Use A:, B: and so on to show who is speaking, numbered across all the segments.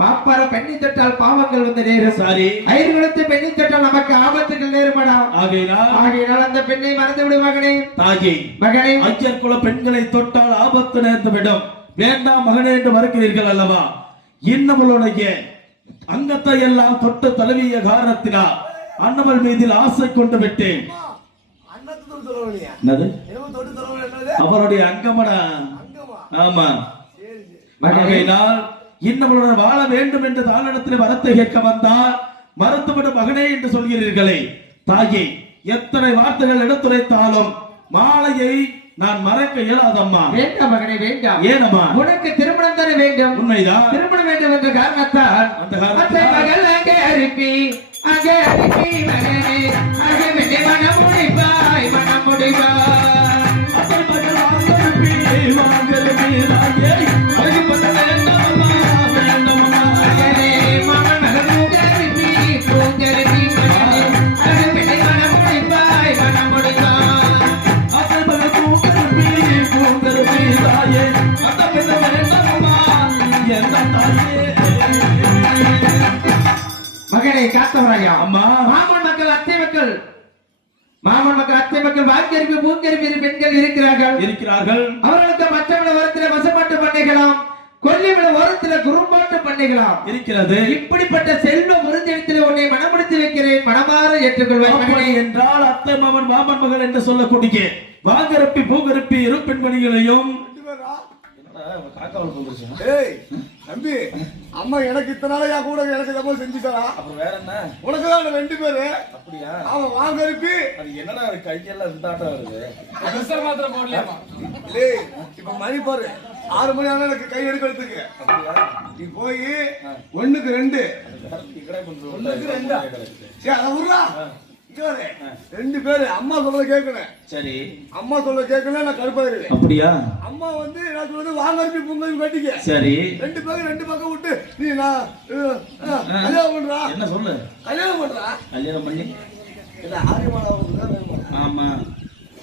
A: பாப்பார பெண்ணி தொட்டால் பாவங்கள் வந்து நேரும்.
B: சரி.
A: ஐந்து கொடுத்து பெண்ணி தொட்டால் நமக்கு ஆபத்துகள் நேருமடா.
B: ஆகையினால்
A: ஆகையினால் அந்த பெண்ணை மறந்து விடு மகனே.
B: தாயே
A: மகனே.
B: ஐயர் குல பெண்களை தொட்டால் ஆபத்து நேர்ந்து விடும் வேண்டாம் மகனே என்று மறுக்கிறீர்கள் அல்லவா? இன்னவளுடைய அங்கத்தை எல்லாம் தொட்டு தழுவிய காரணத்தினால் அன்னவள் மீதில் ஆசை கொண்டு விட்டேன். அவருடைய அங்கமடா
C: அங்கமா
B: ஆமா. ஆகையினால் இன்னவளுடன் வாழ வேண்டும் என்று தாளிடத்தில் வரத்தை கேட்க வந்தால் மறுத்துவிடும் மகனே என்று சொல்கிறீர்களே. தாயே எத்தனை வார்த்தைகள் எடுத்துரைத்தாலும் மாலையை நான் மறக்க இயலாதம்மா.
A: வேண்டாம் மகனே வேண்டாம்.
B: ஏனம்மா?
A: உனக்கு திருமணம் தானே வேண்டும்.
B: உண்மைதான்
A: திருமணம் வேண்டும் என்ற காரணத்தால்.
B: அந்த
A: மகள் அங்கே அனுப்பி அங்கே அனுப்பி மகனே. அங்கே மனம் முடிப்பாய் மனம் முடிப்பாய்.
B: அப்பன் மகள் வாங்கலுப்பி, வாங்கலுப்பி, ராஜே. அழகுபட்ட
A: மகனை காத்தவராயா?
B: அம்மா.
A: மாமன் மக்கள் அத்தை மக்கள். மாமன் மக்கள் அத்தை மக்கள் வாங்கருப்பி பூங்கருப்பி இரு பெண்கள் இருக்கிறார்கள்.
B: இருக்கிறார்கள்.
A: அவர்களுக்கு மற்றவள ஓரத்துல வசப்பாட்டு பண்ணிக்கலாம். கொல்லிவிட ஓரத்துல குறும்பாட்டு பண்ணிக்கலாம்.
B: இருக்கிறது.
A: இப்படிப்பட்ட செல்வ முருந்திடத்தில் உன்னை மனமுடித்து வைக்கிறேன். மனமாற ஏற்றுக்கொள்வாய்
B: என்றால் அத்தை மாமன் மாமன் மகள் என்று சொல்லக்கூடிய வாங்கரப்பி பூங்கரப்பி இரு பெண்மணிகளையும்
C: ரெண்டு பேரா ஏய் தம்பி அம்மா எனக்கு இத்தனை நாளையா கூட எனக்கு ரொம்ப செஞ்சுட்டாரா
D: அப்புறம் வேற என்ன?
C: உனக்கு தான் ரெண்டு பேரு.
D: அப்படியா?
C: அவன் வாங்க இருப்பி
D: அது என்னடா இருக்கு கையெல்லாம் இருந்தாட்டம் வருது?
C: டேய் இப்ப மணி பாரு. ஆறு மணி ஆனா எனக்கு கை எடுக்கிறதுக்கு. நீ போய் ஒண்ணுக்கு ரெண்டு. ஒண்ணுக்கு ரெண்டா? சரி அதை விடுறா. ரெண்டு பேரு. அம்மா சொல்ல கேட்கணும்.
B: சரி.
C: அம்மா சொல்ல கேட்கல நான் கருப்பாயிருவேன்
B: அப்படியா?
C: அம்மா வந்து என்ன சொல்றது? வாங்க பொங்கல் கட்டிக்க.
B: சரி.
C: ரெண்டு பக்கம் ரெண்டு பக்கம் விட்டு நீ நான் கல்யாணம் பண்றா?
B: என்ன சொல்லு?
C: கல்யாணம் பண்றா?
B: கல்யாணம் பண்ணி?
C: இல்ல வேணுமா?
B: ஆமா.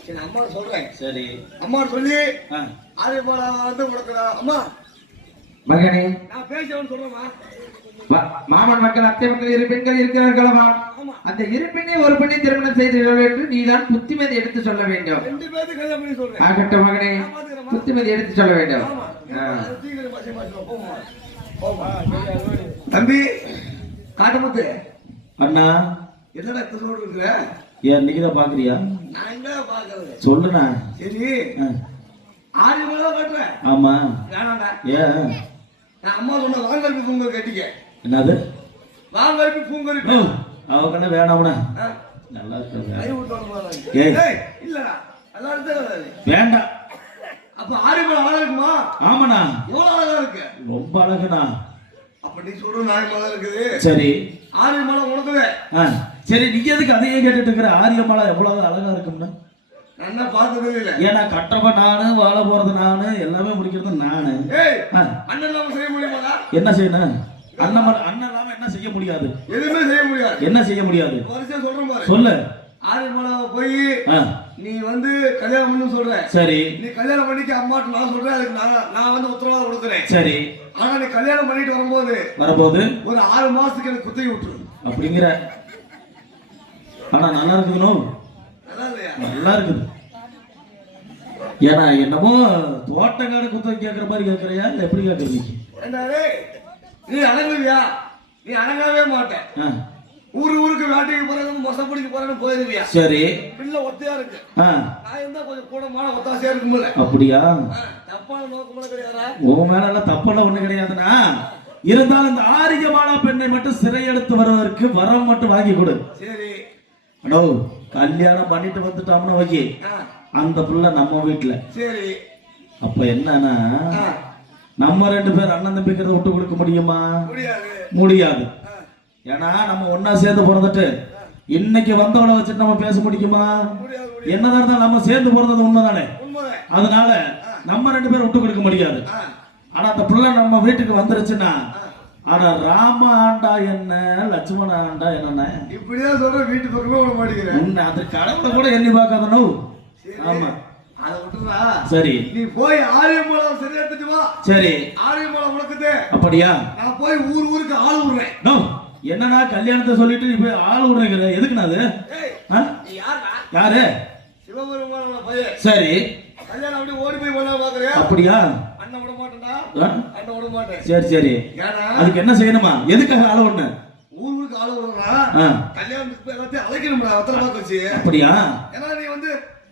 C: சரி அம்மா சொல்றேன்.
B: சரி.
C: அம்மா சொல்லி
B: ஆ,
C: ஆரியமான வந்து உனக்கு நான் அம்மா.
A: மகனே.
C: நான் பேசவன் சொல்றேம்மா
A: மாமன் மக்கள் அத்தை மக்கள் இரு பெண்கள் இருக்கிறார்களவா அந்த இரு பெண்ணை ஒரு பெண்ணை திருமணம் செய்து வேண்டும். நீதான் புத்திமதி எடுத்து சொல்ல வேண்டும். ஆகட்டும் மகனே. புத்திமதி எடுத்து சொல்ல வேண்டும்.
C: தம்பி. காட்டுமுத்து
B: அண்ணா.
C: என்னடா திருநோடு இருக்கிற?
B: ஏன் இன்னைக்கு தான் பாக்குறியா சொல்லுண்ணா.
C: சரி.
B: ஆ,
C: ஆரியமான கட்டுறேன்.
B: ஆமா. ஏன்?
C: நான் அம்மா சொன்ன வாங்கறதுக்கு பூங்கல் கட்டிக்க
B: என்னது?
C: வாங்கறதுக்கு
B: ஓ,
C: பூங்கல்
B: அவக்கண்ணா வேணாம்ண்ணா
C: ஆ.
B: நல்லா இருக்காங்க
C: இல்லடா. நல்லா இருக்கு
B: வேண்டாம்.
C: அப்ப ஆரியமான அழகா இருக்குமா?
B: ஆமாண்ணா.
C: எவ்வளவு அழகா இருக்கு?
B: ரொம்ப அழகுண்ணா.
C: அப்ப நீ சொல்ற நாயமா இருக்குது.
B: சரி.
C: ஆரியமான உனக்குவே
B: ஆ, சரி நீ எதுக்கு அதையே கேட்டுட்டு இருக்கிற? ஆரியமாலா எவ்வளவு அழகா இருக்கும்னா?
C: நான் என்ன பார்த்ததே இல்ல.
B: ஏன்னா கட்டவன் நானு வாழ போறது நானு எல்லாமே முடிக்கிறது நானு.
C: அண்ணன் செய்ய முடியுமாடா?
B: என்ன செய்யணும்? அண்ணன் அண்ணன் இல்லாம என்ன செய்ய முடியாது?
C: எதுவுமே செய்ய முடியாது.
B: என்ன செய்ய முடியாது?
C: வரிசையா சொல்றேன் பாரு.
B: சொல்லு.
C: ஆரியமான போய் நீ வந்து கல்யாணம் பண்ணு சொல்ற.
B: சரி.
C: நீ கல்யாணம் பண்ணிக்க அம்மாட்ட நான் சொல்றேன். அதுக்கு நான் நான் வந்து உத்தரவாதம் கொடுக்குறேன்.
B: சரி.
C: ஆனா நீ கல்யாணம் பண்ணிட்டு வரும்போது
B: வரப்போகுது?
C: ஒரு ஆறு மாசத்துக்கு எனக்கு குத்தகை விட்டுரு.
B: அப்படிங்கிற. ஆனா நல்லா இருக்குதுனோ?
C: நல்லா
B: இருக்குது. ஏன்னா என்னமோ தோட்டக்கார குத்த கேட்கற மாதிரி கேட்கறியா இல்ல எப்படி
C: டேய், நீ அடங்குவியா நீ அடங்கவே மாட்டேன் ஊரு ஊருக்கு வேட்டைக்கு போறேன் மொசப்படிக்கு போறேன்னு போயிருவியா?
B: சரி.
C: பிள்ளை ஒத்தையா இருக்கு. நான் இருந்தா கொஞ்சம் கூடமான ஒத்தாசையா இருக்கும்ல
B: அப்படியா?
C: தப்பான நோக்கமான கிடையாதா?
B: உன் மேல எல்லாம் தப்பெல்லாம் ஒண்ணு கிடையாதுண்ணா. இருந்தாலும் இந்த ஆரியமான பெண்ணை மட்டும் சிறையெடுத்து வருவதற்கு வரம் மட்டும் வாங்கி கொடு.
C: சரி.
B: அடோ கல்யாணம் பண்ணிட்டு வந்துட்டோம்னு
C: ஆ,
B: அந்த புள்ள நம்ம வீட்டுல
C: சரி.
B: அப்ப என்னன்னா நம்ம ரெண்டு பேர் அண்ணன் தம்பிக்கிறத விட்டு கொடுக்க முடியுமா?
C: முடியாது.
B: ஏன்னா நம்ம ஒண்ணா சேர்ந்து பிறந்துட்டு இன்னைக்கு வந்தவளை வச்சுட்டு நம்ம பேச முடியுமா? என்னதான் இருந்தாலும் நம்ம சேர்ந்து பிறந்தது உண்மைதானே? அதனால நம்ம ரெண்டு பேரும் விட்டு கொடுக்க முடியாது. ஆனா அந்த பிள்ளை நம்ம வீட்டுக்கு வந்துருச்சுன்னா ஆனா ராம ஆண்டா என்ன லட்சுமண ஆண்டா என்னண்ணே
C: இப்படிதான் சொல்ற வீட்டு பக்கமே விட மாட்டேங்கிறேன்.
B: அது கடவுளை கூட எண்ணி பார்க்காதனோ ஆமா.
C: அதை விட்டுறா
B: சரி.
C: நீ போய் ஆரியமலம் சரி எடுத்துட்டு வா.
B: சரி.
C: ஆரியமலம் உனக்குது.
B: அப்படியா?
C: நான் போய் ஊர் ஊருக்கு ஆள் விடுறேன்.
B: நோ. என்னன்னா கல்யாணத்தை சொல்லிட்டு நீ போய் ஆள் விடுறேங்கிற? எதுக்குண்ணா அது?
C: யாரா? சிவபெருமானோட பையன்.
B: சரி.
C: கல்யாணம் அப்படியே ஓடி போய் பண்ண பாக்குறியா
B: அப்படியா?
C: அண்ணன் விட மாட்டேன்டா? அண்ணன் விட மாட்டேன்.
B: சரி சரி. அதுக்கு என்ன செய்யணுமா? எதுக்காக ஆள்
C: ஊர் ஊருக்கு ஆள் விடுறா. கல்யாணத்துக்கு எல்லாத்தையும் அழைக்கணும்டா. அத்தனை பார்க்க வச்சு.
B: அப்படியா?
C: ஏன்னா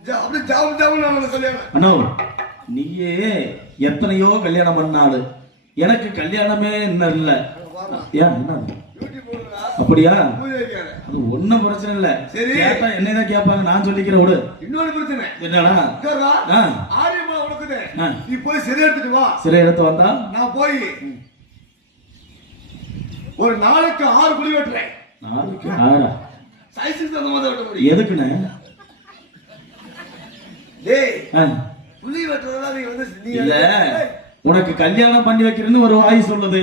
C: நீ வந்து ஜா- அப்படியே ஜாபு ஜாபு நான் கல்யாணம்
B: அண்ணா நீயே எத்தனையோ கல்யாணம் பண்ண ஆளு. எனக்கு கல்யாணமே இன்னும் இல்ல. ஏன் என்ன? அப்படியா? அது ஒண்ணும் பிரச்சனை இல்ல.
C: சரி.
B: கேட்டா என்னதான் கேட்பாங்க நான் சொல்லிக்கிறேன் விடு.
C: இன்னொரு பிரச்சனை.
B: என்னடா.
C: ஆரியமா உனக்குது. நீ போய் சரி எடுத்துட்டு வா.
B: சிறை எடுத்து வந்தா?
C: நான் போய் ஒரு நாளைக்கு ஆறு குழி வெட்டுறேன்.
B: நாளைக்கு ஆறா?
C: சைஸுக்கு தகுந்த மாதிரி வெட்ட முடியும்
B: எதுக்குண்ணே
C: டேய்
B: ஆ.
C: குழி வெட்டுறதா நீ வந்து நீ
B: இல்ல
C: ஏய்,
B: உனக்கு கல்யாணம் பண்ணி வைக்கிறேன்னு ஒரு வாய் சொல்லுது.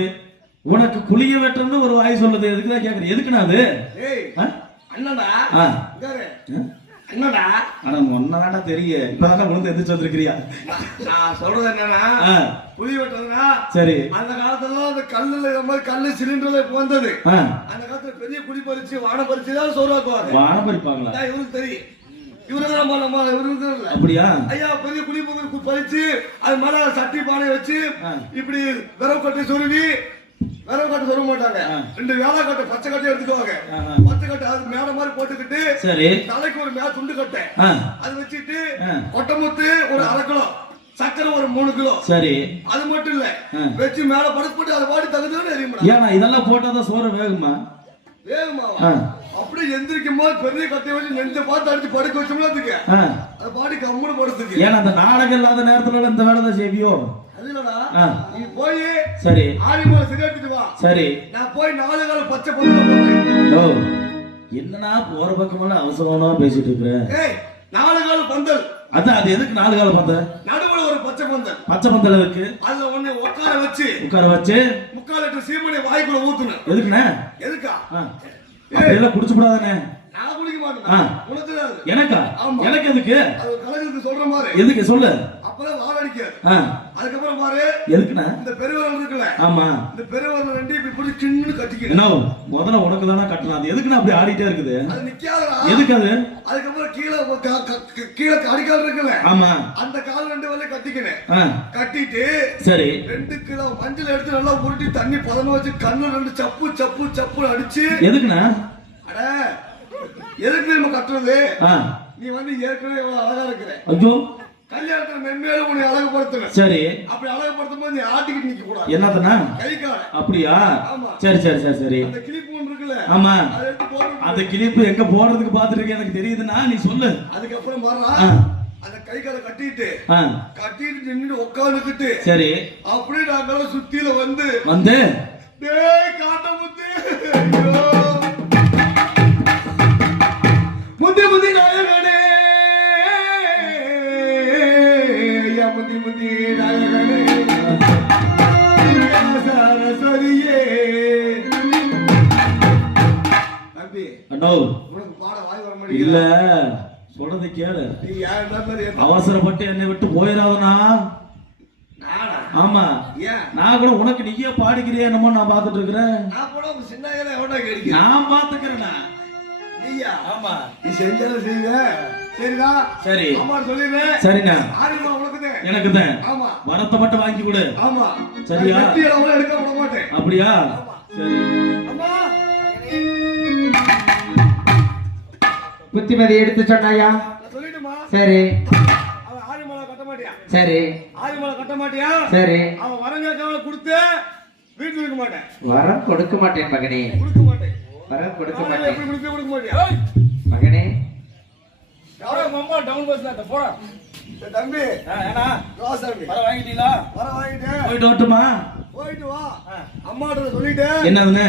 B: உனக்கு குளிய வெட்டுறன்னு ஒரு வாய் சொல்லுது. எதுக்குதான் கேக்குறேன் எதுக்குண்ணா அது?
C: அண்ணடா? அண்ணடா.
B: ஆனா ஒன்னாடா தெரிய. இப்பதான் விழுந்து எந்திரிச்சு வந்திருக்கிறியா?
C: நான் சொல்றது என்னன்னா குழி வெட்டுறதுனா
B: சரி.
C: அந்த காலத்துல அந்த கல்லுல மாதிரி கல்லு சிலிண்டர்ல
B: ஆ,
C: அந்த காலத்துல பெரிய குழி பறிச்சு வானம் பறிச்சு தான் சோறாக்குவாங்க
B: பறிப்பாங்களா?
C: அதான் இவருக்கு தெரியும். நம்ம இவருக்கு இல்ல
B: அப்படியா
C: ஐயா பெரிய குழி பொங்கல் பறிச்சு அது மேல சட்டி பானை வச்சு. இப்படி விரவு கட்டி சொருவி விரவு கட்டு மாட்டாங்க. ரெண்டு வேலை கட்டு பச்சை கட்டி எடுத்துக்குவாங்க. பச்சை கட்டு அது மேல மாதிரி போட்டுக்கிட்டு
B: சரி
C: தலைக்கு ஒரு மேல துண்டு கட்டை அது வச்சுட்டு. கொட்டமுத்து ஒரு அரை கிலோ சக்கரை ஒரு மூணு கிலோ
B: சரி
C: அது மட்டும் இல்ல. வச்சு மேல படுத்து போட்டு அது பாடி தகுந்தோன்னு எரியும்டா
B: ஏன்னா இதெல்லாம் போட்டாதான் சோறு வேகுமா
C: வேகமாவா
B: ஆ.
C: அப்படியே எந்திரிக்கும் போது பெரிய கட்டையை வச்சு நெஞ்ச பார்த்து அடிச்சு படுக்க வச்சோம்னா அதுக்கு. அது பாடி கம்முன்னு படுத்துக்கு
B: ஏன்னா அந்த நாடகம் இல்லாத நேரத்துல இந்த வேலை தான் செய்வியோ.
C: நீ போய்
B: சரி.
C: ஆரியமலை சரி எடுத்துட்டு வா.
B: சரி.
C: நான் போய் நாலு கால பச்சை பந்தல
B: என்னன்னா போற பக்கமெல்லாம் அவசரமா பேசிட்டு இருக்கிற?
C: ஏய் நாலு கால பந்தல்.
B: அதான் அது எதுக்கு நாலு கால பந்த
C: நடுவுல ஒரு பச்சை பந்தல்.
B: பச்சை பந்தல் இருக்கு
C: அதுல ஒண்ணு உட்கார வச்சு
B: உட்கார வச்சு?
C: முக்கால் லிட்டர் சீமனை வாய்க்குள்ள ஊத்தணும்
B: எதுக்குண்ணே?
C: எதுக்கா?
B: அப்படியெல்லாம் குடிச்சு கூடாதானே. எனக்கா. எனக்கு எதுக்கு? எதுக்கு? சொல்லு.
C: அப்பதான் வாழ அடிக்காது
B: ஆ,
C: அதுக்கப்புறம் பாரு
B: எதுக்குண்ணே?
C: இந்த பெருவரல் இருக்குல்ல?
B: ஆமா.
C: இந்த பெருவரல் ரெண்டு இப்படி பிடிச்சி சின்னு கட்டிக்கணும்.
B: என்ன முதல்ல உனக்கு தானே கட்டணும். அது எதுக்குண்ணே அப்படி ஆடிட்டே இருக்குது?
C: அது நிக்காதடா.
B: எதுக்கு அது?
C: அதுக்கப்புறம் கீழே கீழே அடிக்கால் இருக்குல்ல?
B: ஆமா.
C: அந்த கால் ரெண்டு வரையும் கட்டிக்கணும். கட்டிட்டு
B: சரி.
C: ரெண்டு கிலோ மஞ்சள் எடுத்து நல்லா உருட்டி தண்ணி பதமா வச்சு கண்ணு ரெண்டு சப்பு சப்பு சப்பு அடிச்சு.
B: எதுக்குண்ணே?
C: அட எதுக்கு நம்ம கட்டுறது? நீ வந்து ஏற்கனவே அழகா இருக்கிற.
B: ஐயோ.
C: கல்யாணத்துல மென்மேலும் உன்னை அழகுபடுத்துவேன்.
B: சரி.
C: அப்படி அழகுபடுத்தும் போது நீ ஆட்டிக்கிட்டு நிக்க கூடாது
B: என்னதுண்ணா?
C: கை கால
B: அப்படியா?
C: ஆமா.
B: சரி சரி சரி சரி.
C: அந்த கிளிப்பு ஒன்று இருக்குல்ல
B: ஆமா. அந்த கிளிப்பு எங்க போடுறதுக்கு பாத்துட்டு எனக்கு தெரியுதுண்ணா. நீ சொல்லு.
C: அதுக்கப்புறம் வர்றா. அந்த கை காலை கட்டிட்டு கட்டிட்டு நின்று உட்காந்துக்கிட்டு
B: சரி.
C: அப்படியே நாங்களும் சுத்தியில வந்து
B: வந்து?
C: டேய் காட்ட முத்து. ஐயோ. முத்தி முத்தி சரஸ்வதியே தம்பி
B: அண்ணோ
C: உனக்கு பாட வாய் வர
B: இல்ல
C: மாட்டேங்குது
B: சொல்றதை கேளு.
C: நீ யார் மாதிரி
B: அவசரப்பட்டு என்னை விட்டு போயிடாதனா ஆமா. நான் கூட உனக்கு நீயே பாடிக்கிறியா என்னமோ நான் பாத்துட்டு இருக்கிறேன்.
C: நான் உங்க சின்ன எவனா கேட்கிறேன்
B: நான் பாத்துக்கிறேனா
C: நீயா?
B: ஆமா.
C: நீ செஞ்சாலும் செய்வ சரிதா
B: சரி.
C: அம்மா சொல்லிடுறேன்
B: சரிண்ணா.
C: ஆரியமா உனக்கு
B: எனக்கு தான்
C: ஆமா.
B: வரத்தை மட்டும் வாங்கி கொடு.
C: ஆமா.
B: சரியா?
C: வெட்டி அளவுல எடுக்க விட மாட்டேன்.
B: அப்படியா? சரி.
C: அம்மா.
A: புத்திமதி எடுத்து சொன்னாயா?
C: நான் சொல்லிட்டுமா?
A: சரி.
C: அவன் ஆரியமலை கட்ட மாட்டியா?
A: சரி.
C: ஆரியமலை கட்ட மாட்டியா?
A: சரி.
C: அவன் வரங்கக்காவல கொடுத்து வீட்டுல இருக்க மாட்டேன்.
A: வரம் கொடுக்க மாட்டேன் மகனே.
C: கொடுக்க மாட்டேன்.
A: வரம் கொடுக்க மாட்டேன்.
C: எப்படி கொடுக்க கொடுக்க மாட்டியா?
A: மகனே
D: டவுன் பஸ்ல போடா
C: சரி, தம்பி.
D: ஏன்னா?
C: ராசாமி
D: வர வாங்கிட்டீங்களா?
C: வர வாங்கிட்டேன்.
B: போயிட்டு வரட்டுமா?
C: போயிட்டு வா. அம்மாட்ட சொல்லிட்டு
B: என்னதுன்னு?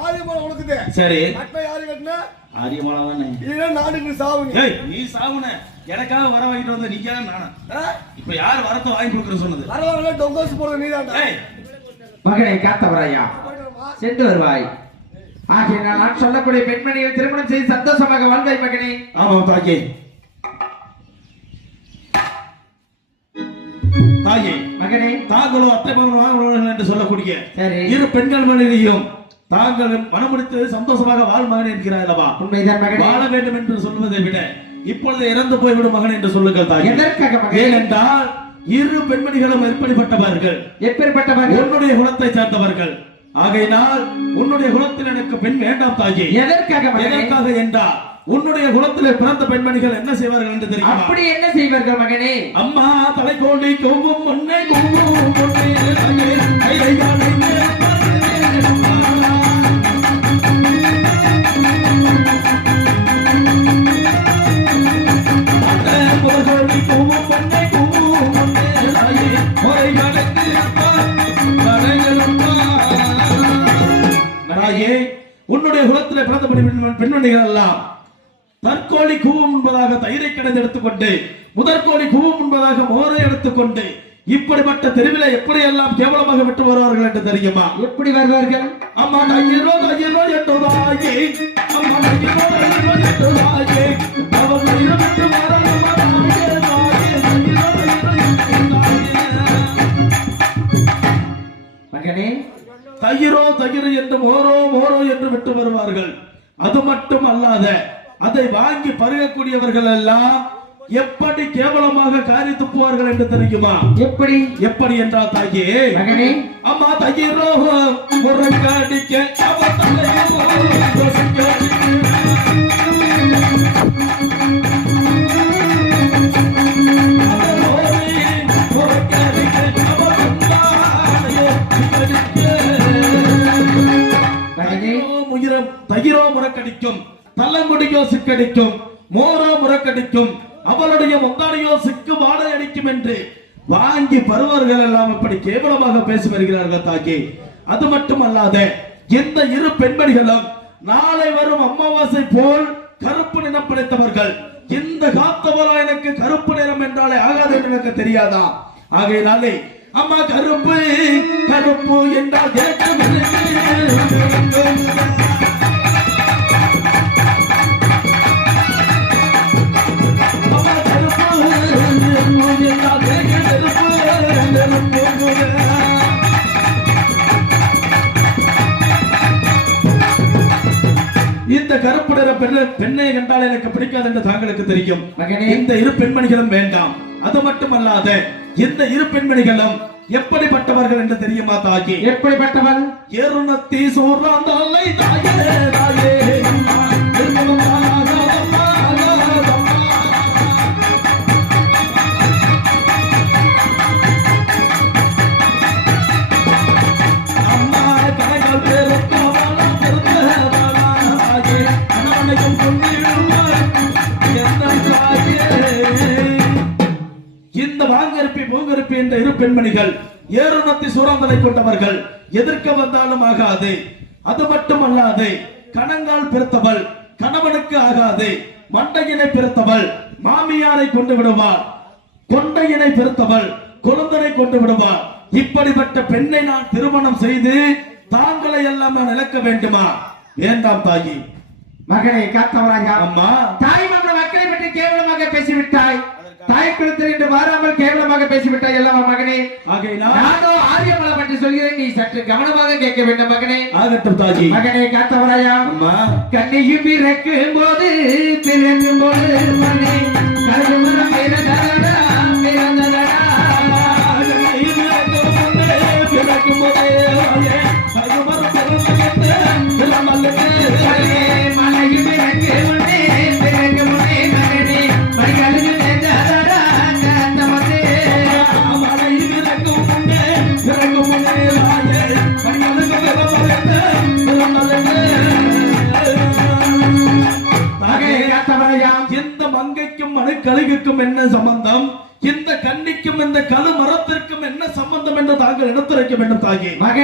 C: ஆரியமலை உனக்குது
B: சரி.
C: கட்டை யாரு கட்டின?
B: ஆரியமாலா தானே?
C: இல்லைன்னா நாடுக்கு சாவுங்க.
B: ஏய் நீ சாவுன. எனக்காக வர வாங்கிட்டு வந்த நீ நானா? இப்ப யார் வரத்தை வாங்கி கொடுக்குற சொன்னது?
C: வர வரல டொங்கோஸ் போடுறது நீதான்டா.
B: ஏய்
A: மகனை காத்தவராயா. சென்று வருவாய். ஆகிய நான் சொல்லக்கூடிய பெண்மணிகள் திருமணம் செய்து சந்தோஷமாக வாழ்வாய் மகனே.
B: ஆமா தாக்கி தாயே
A: மகனே
B: தாங்களோ அத்தை மகன் வாங்குவார்கள் என்று சொல்லக்கூடிய இரு பெண்கள் மனைவியும் தாங்கள் மனமுடித்து சந்தோஷமாக வாழ் மகன் என்கிறார் அல்லவா?
A: உண்மைதான் மகனே.
B: வாழ வேண்டும் என்று சொல்வதை விட இப்பொழுது இறந்து போய்விடும் மகன் என்று சொல்லுங்கள் தாய்.
A: எதற்காக மகனே?
B: ஏனென்றால் இரு பெண்மணிகளும் எப்படிப்பட்டவர்கள்?
A: எப்பேற்பட்டவர்கள்?
B: உன்னுடைய குலத்தை சேர்ந்தவர்கள். ஆகையினால் உன்னுடைய குலத்தில் எனக்கு பெண் வேண்டாம் தாயே.
A: எதற்காக
B: எதற்காக என்றால் உன்னுடைய குலத்திலே பிறந்த பெண்மணிகள் என்ன செய்வார்கள் என்று தெரியுமா?
A: அப்படி என்ன செய்வார்கள் மகனே?
B: அம்மா தலைக்கோழி கொவ்வும் முன்னை கொவ்வும் முன்னே உன்னுடைய குலத்திலே பிறந்த பெண் பெண்மணிகள் எல்லாம் தற்கோழி கூவும் என்பதாக தயிரை கிடந்து எடுத்துக்கொண்டு முதற்கோழி கூவும் என்பதாக மோரை எடுத்துக்கொண்டு இப்படிப்பட்ட தெருவில எப்படி எல்லாம் கேவலமாக விட்டு வருவார்கள் என்று தெரியுமா?
A: எப்படி வருவார்கள்?
B: அம்மா தையரோ தையரோ என்றுதாயே அம்மா தையரோ தையரோ என்றுதாயே அவன் தையரோ விட்டு வரணுமா
A: மகனே
B: தயிரோ தயிர் என்று மோரோ மோரோ என்று விட்டு வருவார்கள். அது மட்டும் அல்லாத அதை வாங்கி பருகக்கூடியவர்கள் எல்லாம் எப்படி கேவலமாக காரி துப்புவார்கள் என்று தெரியுமா?
A: எப்படி?
B: எப்படி என்றால் தாயே
A: மகனே.
B: அம்மா முறக்கடிக்க அவ தலையோ முறக்கடிக்கும் தள்ளங்குடியோ சிக்கடிக்கும் மோரோ முறக்கடிக்கும் அவளுடைய முந்தாடியோ சிக்கு வாடை அடிக்கும் என்று வாங்கி பருவர்கள் எல்லாம் இப்படி கேவலமாக பேசி வருகிறார்கள் தாக்கி அது மட்டும் அல்லாத எந்த இரு பெண்மணிகளும் நாளை வரும் அமாவாசை போல் கருப்பு நிறம் படைத்தவர்கள். இந்த காத்தவரா எனக்கு கருப்பு நிறம் என்றாலே ஆகாது என்று எனக்கு தெரியாதா? ஆகையினாலே அம்மா கருப்பு கருப்பு என்றால் இந்த கருப்பு நிற பெண்ணை பெண்ணை கண்டால் எனக்கு பிடிக்காது என்று தாங்களுக்கு தெரியும். இந்த இரு பெண்மணிகளும் வேண்டாம். அது மட்டுமல்லாத இந்த இரு பெண்மணிகளும் எப்படிப்பட்டவர்கள் என்று தெரியுமா தாகி
A: எப்படிப்பட்டவள்?
B: எருணத்தி சூறாந்தாலை தாயே தாயே. என்ற இரு பெண்மணிகள் ஏறுணத்தி சூறாந்தலை கொண்டவர்கள் எதிர்க்க வந்தாலும் ஆகாது. அது மட்டும் அல்லாது கணங்கால் பிறத்தவள் கணவனுக்கு ஆகாது. மண்டையினை பிறத்தவள் மாமியாரை கொண்டு விடுவாள் கொண்டையினை பிறத்தவள் குழந்தனை கொண்டு விடுவாள் இப்படிப்பட்ட பெண்ணை நான் திருமணம் செய்து தாங்களை எல்லாம் நான் இழக்க வேண்டுமா? வேண்டாம் தாயி.
A: மகனை காத்தவராக
B: அம்மா.
A: தாய் மன்ற மக்களை பற்றி கேவலமாக பேசிவிட்டாய். தாய் குலத்தில் என்று மாறாமல் கேவலமாக பேசிவிட்டாய் அல்லவா மகனே? நானோ ஆரியமலை பற்றி சொல்கிறேன். நீ சற்று கவனமாக கேட்க வேண்டும் மகனே.
B: ஆகட்டும் தாஜி.
A: மகனே காத்தவராயா? கண்ணையும் பிறக்கும் போது பிறக்கும் போது மகனே கருமரம்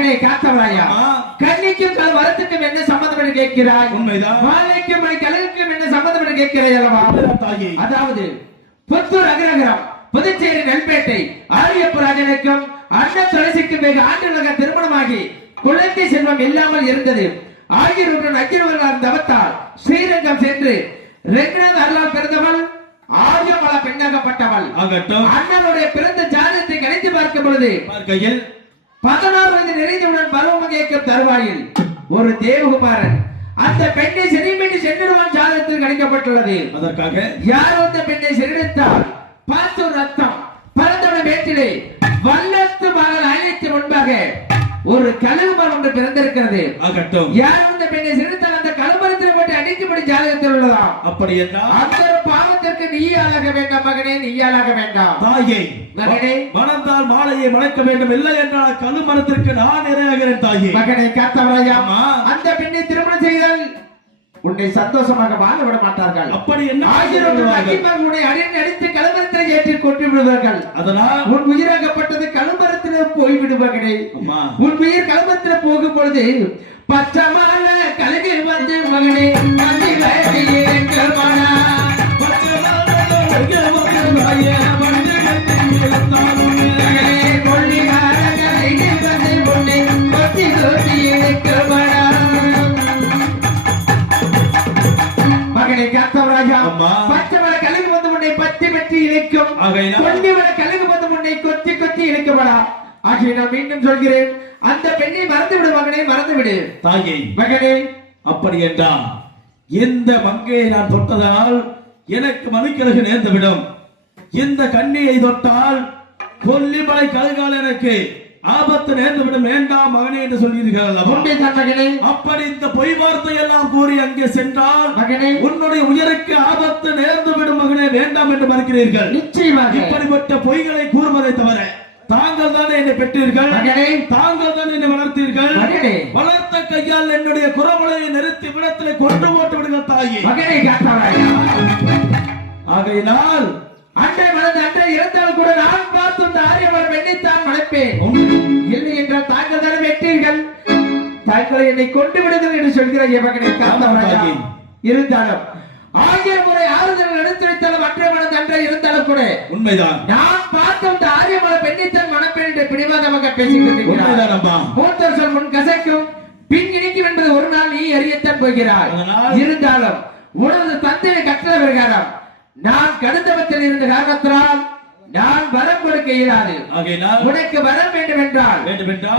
A: மகனே காத்தவராயா. கண்ணிக்கும் கல் வரத்துக்கும் என்ன சம்பந்தம் என்று கேட்கிறாய்?
B: உண்மைதான்.
A: மாலைக்கும் கலருக்கும் என்ன சம்பந்தம் என்று கேட்கிறாய் அல்லவா? அதாவது புத்தூர் அகரகரம் புதுச்சேரி நெல்பேட்டை ஆரியப்பு ராஜனுக்கும் அண்ணன் துளசிக்கும் வெகு ஆண்டுகளாக திருமணமாகி குழந்தை செல்வம் இல்லாமல் இருந்தது. ஆகியோருடன் அக்கிரவர்களால் தவத்தால் ஸ்ரீரங்கம் சென்று ரெங்கநாத் அருளால் பிறந்தவள் ஆரியமல பெண்ணாகப்பட்டவள். அண்ணனுடைய பிறந்த ஜாதகத்தை கணித்து பார்க்கும் பொழுது
B: பார்க்கையில்
A: பதினாறு வயது நிறைந்தவுடன் பருவம் கேட்கும் தருவாயில். ஒரு தேவகுமாரன் அந்த பெண்ணை சிறைமிட்டு சென்றிடுவான் ஜாதகத்தில் கணிக்கப்பட்டுள்ளது.
B: அதற்காக?
A: யார் அந்த பெண்ணை சிறைத்தால் பார்த்து ரத்தம் பரந்தோட வேட்டிலே வல்லத்து மகள் ஆயிரத்தி முன்பாக ஒரு கழுகுமரம் ஒன்று பிறந்திருக்கிறது.
B: ஆகட்டும்.
A: யார் அந்த பெண்ணை சிறைத்தால் அந்த கழுமரத்தில் போட்டு அடிக்கும்படி ஜாதகத்தில் உள்ளதாம்.
B: அப்படி என்றால்?
A: அந்த பாவத்திற்கு நீ ஆளாக வேண்டாம் மகனே நீ ஆளாக வேண்டாம்.
B: தாயை
A: மகனே.
B: மணந்தால் மாலையை மணக்க வேண்டும். இல்லை என்றால் கழுமரத்திற்கு நான் இரையாகிறேன் தாயே.
A: மகனை காத்தவராயா
B: ஆமா.
A: அந்த பெண்ணை திருமணம் செய்தால் உன்னை சந்தோஷமாக வாழ விட மாட்டார்கள்.
B: அப்படி என்ன
A: ஆயிரம் உன்னை அடித்து அடித்து கழுமரத்தில் ஏற்றி கொண்டு விடுவார்கள்.
B: அதனால்
A: உன் உயிராகப்பட்டது கழுமரத்திலே போய் விடுவார்களே உன் உயிர் கழுமரத்தில் போகும் பொழுது பச்சமான கழுகு வந்து மகனே கண்ணி கொல்லிவர கழுகு வந்து உன்னை கொத்தி கொத்தி இழைக்கப்படா ஆகிய நான் மீண்டும் சொல்கிறேன் அந்த பெண்ணை மறந்து விடு மகனே மறந்து விடு
B: தாயை
A: மகனே.
B: அப்படி என்றால் எந்த மங்கையை நான் தொட்டதால் எனக்கு மனுக்கிழகு நேர்ந்துவிடும். இந்த கண்ணியை தொட்டால் கொல்லிமலை கழுகால் எனக்கு ஆபத்து நேர்ந்துவிடும் வேண்டாம் மகனே என்று
A: மகனே
B: அப்படி இந்த பொய் வார்த்தை எல்லாம் கூறி அங்கே சென்றால்
A: மகனே
B: உன்னுடைய உயிருக்கு ஆபத்து நேர்ந்து விடும் மகனே வேண்டாம் என்று மறுக்கிறீர்கள்.
A: நிச்சயமாக.
B: இப்படிப்பட்ட பொய்களை கூறுவதை தவிர தாங்கள் தானே என்னை பெற்றீர்கள்?
A: மகனே
B: தாங்கள் தான் என்னை வளர்த்தீர்கள்?
A: மகனே
B: வளர்த்த கையால் என்னுடைய குறவளையை நிறுத்தி விடத்திலே கொண்டு போட்டு விடுங்கள் தாயே ஆகையினால்
A: அண்டை மறந்து அண்டை இறந்தால் கூட நான் பார்த்து இந்த ஆரியவர் பெண்ணைத்தான் மலைப்பேன். இல்லை என்றால் தாங்கள் தானே வெட்டீர்கள். தாங்களை என்னை கொண்டு விடுங்கள் என்று சொல்கிற மகனை காத்தவராயா
B: தாயே.
A: இருந்தாலும் ஆயிரம் முறை ஆறுதல் எடுத்து வைத்தாலும் மற்ற மனது அன்றை இருந்தாலும் கூட
B: உண்மைதான்.
A: நான் பார்த்த இந்த ஆரியமல பெண்ணைத்தான் மணப்பெண் என்று பிடிவாதமாக பேசிக் கொண்டிருக்கிறார்.
B: உண்மைதான் அம்மா
A: மூத்தர் சொல் முன் கசைக்கும். பின் இனிக்கும் என்பது ஒரு நாள் நீ அறியத்தான் போகிறாய். இருந்தாலும் உனது தந்தையை கட்டளை நான் கடுத்தவத்தில் இருந்த காரணத்தினால் நான் வரம் கொடுக்க இயலாது. உனக்கு வரம் வேண்டும் என்றால்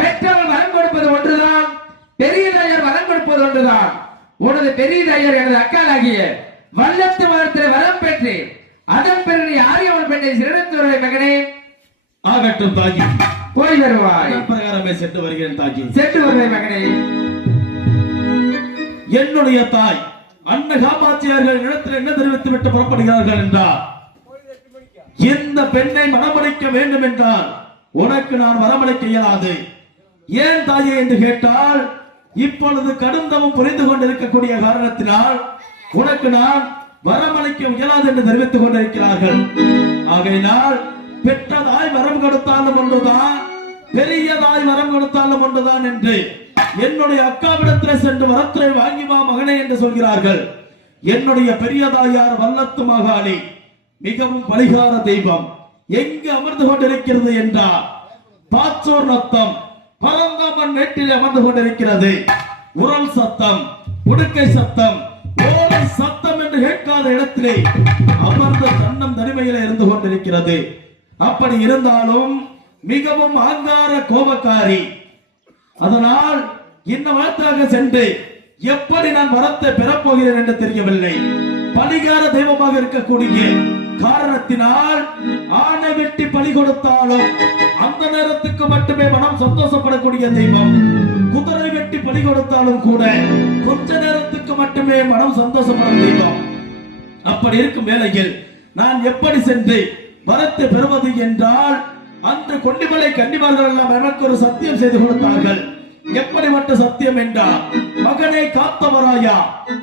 A: பெற்றவள் வரம் கொடுப்பது ஒன்றுதான். பெரிய தாயார் வரம் கொடுப்பது ஒன்றுதான். உனது பெரிய தாயார் எனது அக்காலாகிய வல்லத்து மரத்தில் வரம் பெற்று அதன் பிறகு ஆரியவள் பெண்ணை சிறந்துரை மகனே.
B: ஆகட்டும் தாஜி
A: போய் வருவாய்.
B: பிரகாரமே சென்று வருகிறேன் தாஜி
A: சென்று வருவாய் மகனே.
B: என்னுடைய தாய் அன்ன காப்பாற்றியார்கள் இடத்தில் என்ன தெரிவித்து விட்டு புறப்படுகிறார்கள் என்றார். இந்த பெண்ணை மரமளிக்க வேண்டும் என்றால் உனக்கு நான் வரமளிக்க இயலாது. ஏன் தாயே என்று கேட்டால் இப்பொழுது கடுந்தமும் புரிந்து கொண்டிருக்கக்கூடிய காரணத்தினால் உனக்கு நான் வரமளிக்க இயலாது என்று தெரிவித்துக் கொண்டிருக்கிறார்கள். ஆகையினால் பெற்றதாய் வரம் கொடுத்தாலும் ஒன்றுதான் பெரியதாய் வரம் கொடுத்தாலும் ஒன்றுதான் என்று என்னுடைய அக்காவிடத்தில் சென்று வரத்திரை வாங்கி வா மகனே என்று சொல்கிறார்கள். என்னுடைய பெரியதாயார் வல்லத்து மகாளி மிகவும் பரிகார தெய்வம். எங்கு அமர்ந்து கொண்டிருக்கிறது என்றால் பாச்சோர் நத்தம் பரந்தாமன் மேட்டில் அமர்ந்து கொண்டிருக்கிறது. உரல் சத்தம் உடுக்கை சத்தம் ஓலை சத்தம் என்று கேட்காத இடத்திலே அமர்ந்த தன்னம் தனிமையில இருந்து கொண்டிருக்கிறது. அப்படி இருந்தாலும் மிகவும் ஆங்கார கோபக்காரி. அதனால் இந்த வார்த்தையாக சென்று எப்படி நான் வரத்தை பெறப்போகிறேன் என்று தெரியவில்லை. பலிகார தெய்வமாக இருக்கக்கூடிய காரணத்தினால் ஆணை வெட்டி பலி கொடுத்தாலும் அந்த நேரத்துக்கு மட்டுமே மனம் சந்தோஷப்படக்கூடிய தெய்வம். குதிரை வெட்டி பலி கொடுத்தாலும் கூட கொஞ்ச நேரத்துக்கு மட்டுமே மனம் சந்தோஷப்படும் தெய்வம். அப்படி இருக்கும் வேளையில் நான் எப்படி சென்று வரத்தை பெறுவது என்றால் அன்று கொண்டிமலை கன்னிமார்கள் எல்லாம் எனக்கு ஒரு சத்தியம் செய்து கொடுத்தார்கள். எப்படிப்பட்ட சத்தியம் என்றால் மகனை காத்தவராயா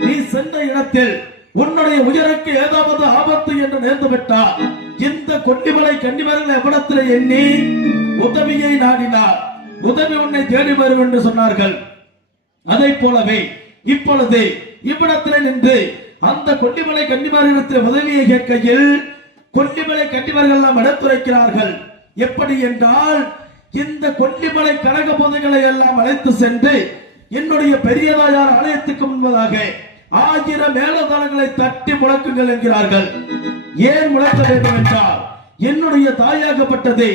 B: நீ சென்ற இடத்தில் உன்னுடைய உயிருக்கு ஏதாவது ஆபத்து என்று நேர்ந்து விட்டால் இந்த கொண்டிமலை கன்னிமார்கள் எவ்விடத்தில் எண்ணி உதவியை நாடினார். உதவி உன்னை தேடி வரும் என்று சொன்னார்கள். அதை போலவே இப்பொழுது இவ்விடத்தில் நின்று அந்த கொல்லிமலை கன்னிமார்களிடத்தில் உதவியை கேட்கையில் கொல்லிமலை கன்னிமார்கள் எல்லாம் எடுத்துரைக்கிறார்கள். எப்படி என்றால் இந்த கொல்லிமலை கனக பொதுகளை எல்லாம் அழைத்து சென்று என்னுடைய பெரியதாயார் ஆலயத்துக்கு முன்பதாக ஆயிரம் மேலதாளங்களை தட்டி முழக்குங்கள் என்கிறார்கள். ஏன் முழக்க வேண்டும் என்றால் என்னுடைய தாயாகப்பட்டது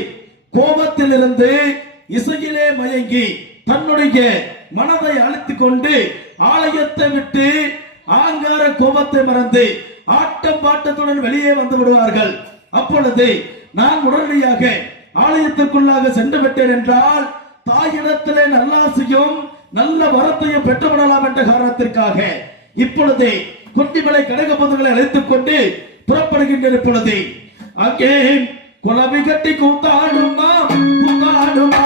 B: கோபத்திலிருந்து இசையிலே மயங்கி தன்னுடைய மனதை அழித்துக் கொண்டு ஆலயத்தை விட்டு ஆங்கார கோபத்தை மறந்து ஆட்டம் பாட்டத்துடன் வெளியே வந்து விடுவார்கள். அப்பொழுது நான் உடனடியாக ஆலயத்திற்குள்ளாக சென்று விட்டேன் என்றால் தாயிடத்திலே நல்லாசையும் நல்ல வரத்தையும் பெற்றுவிடலாம் என்ற காரணத்திற்காக இப்பொழுது குட்டிமலை கடக பந்துகளை அழைத்துக் கொண்டு புறப்படுகின்ற இப்பொழுது. அங்கே குலவி கட்டி கூத்தாடுமா கூத்தாடுமா